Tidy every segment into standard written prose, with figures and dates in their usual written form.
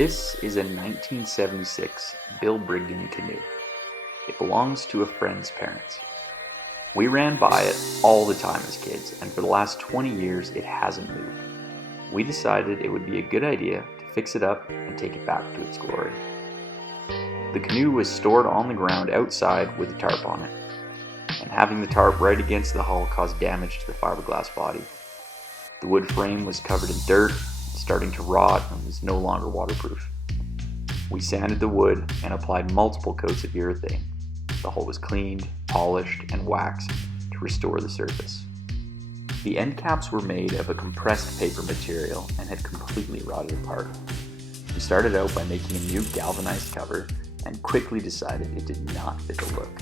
This is a 1976 Bill Brigden Canoe. It belongs to a friend's parents. We ran by it all the time as kids, and for the last 20 years it hasn't moved. We decided it would be a good idea to fix it up and take it back to its glory. The canoe was stored on the ground outside with a tarp on it, and having the tarp right against the hull caused damage to the fiberglass body. The wood frame was covered in dirt, starting to rot, and was no longer waterproof. We sanded the wood and applied multiple coats of urethane. The hull was cleaned, polished, and waxed to restore the surface. The end caps were made of a compressed paper material and had completely rotted apart. We started out by making a new galvanized cover and quickly decided it did not fit the look.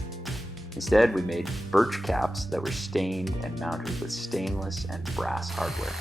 Instead, we made birch caps that were stained and mounted with stainless and brass hardware.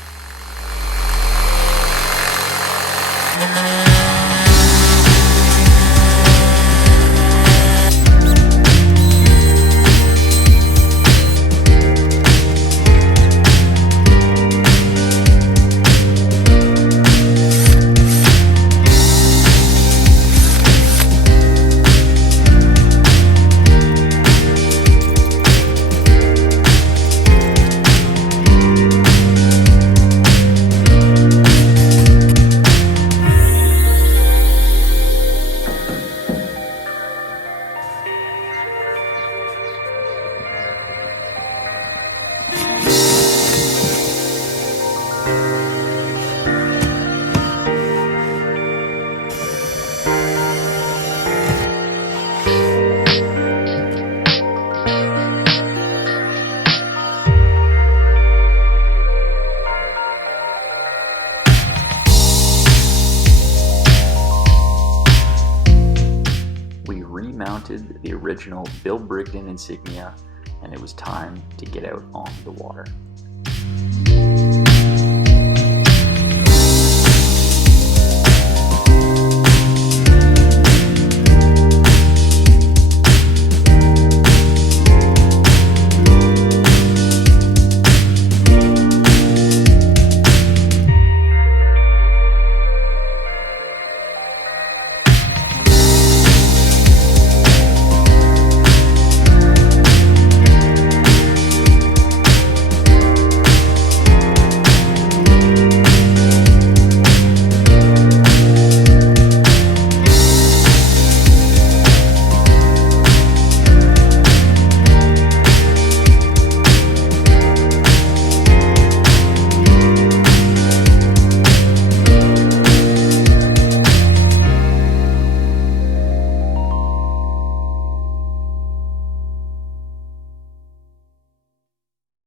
We remounted the original Bill Brigden insignia, and it was time to get out on the water.